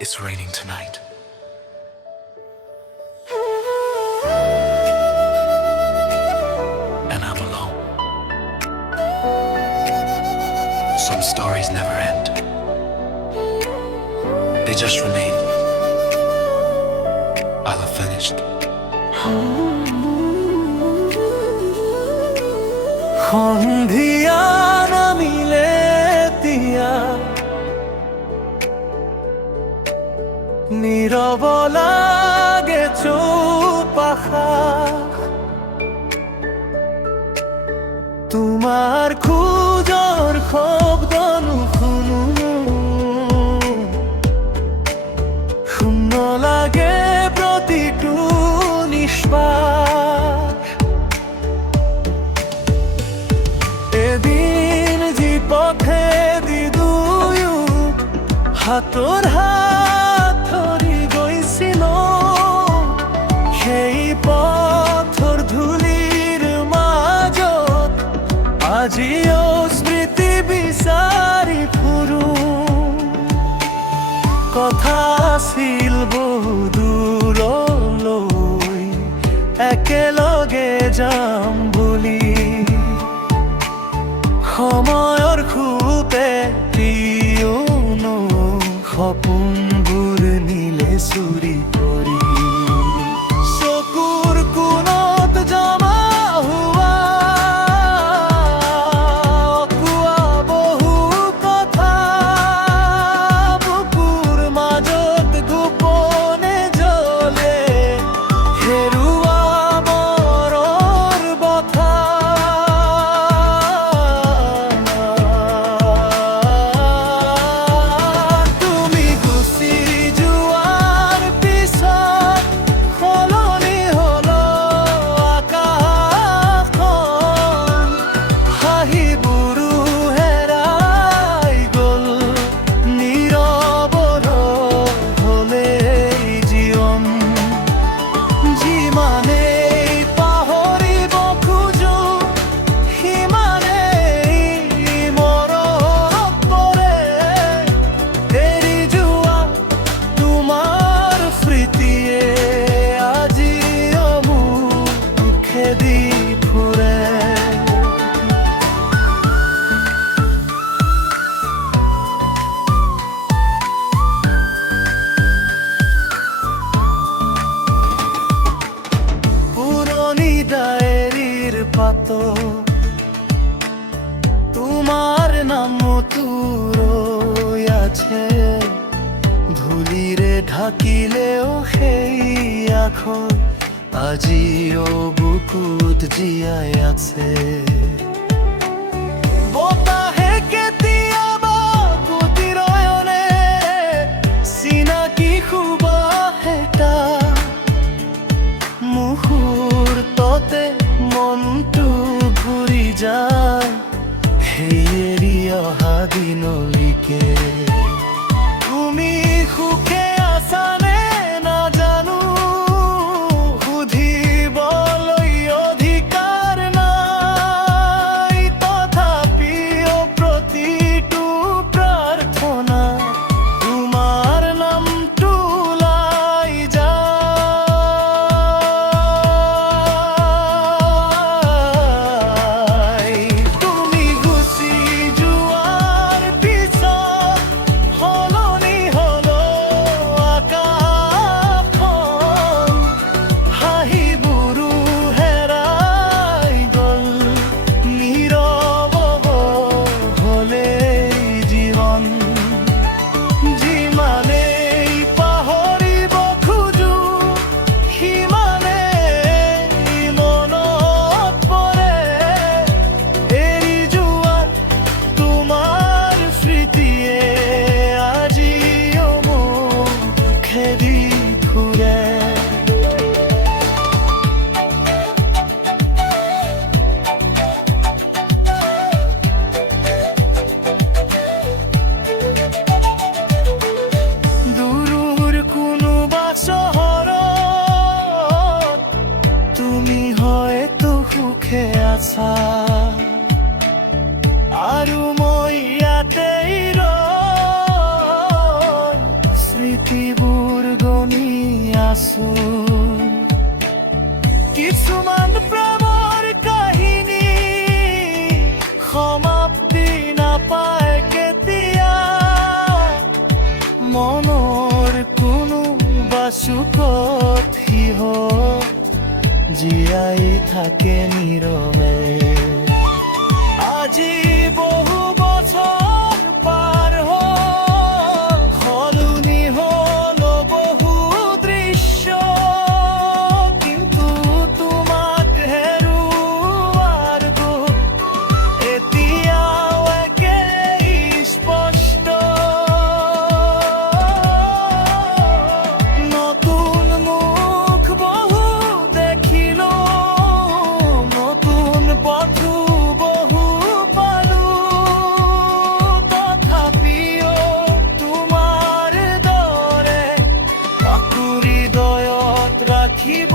It's raining tonight. And I'm alone. Some stories never end. They just remain. I'll have finished. সন্ধিয়া নামিলে তিয়া নীরব লাগে চৌপাশা তোমাৰ খোজৰ শব্দ নুশুনো শূন্য লাগে প্ৰতিটো নিশ্বাস এদিন যি পথেদি দুয়ো হাতৰ হাত ধৰি গৈছিলো সেই পথৰ ধূলিৰ মাজত আজিও স্মৃতি বিচাৰি ফুৰো কথা আছিল বহু দূৰলৈ একেলগে যাম বুলি সময়ৰ খুঁতে প্ৰিয়নো সপোনবোৰ নিলে চুৰি কৰি চকুৰ কোণত জমা হোৱা কোৱা বহু কথা বুকুৰ মাজত গোপনে জ্বলে হেৰুৱা মৰৰ বথা তুমি গুচি যোৱাৰ পিছত সলনি হ'ল আকাশখন হাঁহিবোৰো হেৰাই গ'ল নীৰৱৰ হ'লেই জীৱন যিমানেই পাহৰিব খোজো সিমানেই মনত পৰে এৰি যোৱা তোমাৰ স্মৃতিয়ে আজিও মোক খেদি ফুৰে পুৰণি ডায়েৰীৰ পাতত তোমার নামতো রই আছে ধূলিরে ঢাকিলেও সেই আখর আজিও বুকুত জীয়াই আছে বতাহে কেতিয়াবা গতিৰয়নে চিনাকি সুবাস এটা মুহূৰ্ততে মনটো ঘূৰি যায় সেই এৰি অহা দিনলৈকে তুমি সুখে আছানে নাজানো সুধিবলৈ অধিকাৰ নাই তথাপিও প্ৰতিটো প্ৰাৰ্থনা তোমাৰ নামটো ওলাই যায় তুমি গুচি যোৱাৰ পিছত আছোন কিছুমান প্ৰেমৰ কাহিনী সমাপ্তি নাপায় কেতিয়া মনৰ কোনো বাচুকত সিহ জীয়াই থাকে নীৰৱে আজি বহু বছৰ পাৰ হ'ল সলনি হ'ল বহু দৃশ্য কিন্তু তোমাক হেৰুৱাৰ দুখ এতিয়াও একেই স্পষ্ট নতুন মুখ বহু দেখিলো নতুন পথো বহু পালো তথাপিও তোমাৰ দৰে কাকো হৃদয়ত ৰাখিব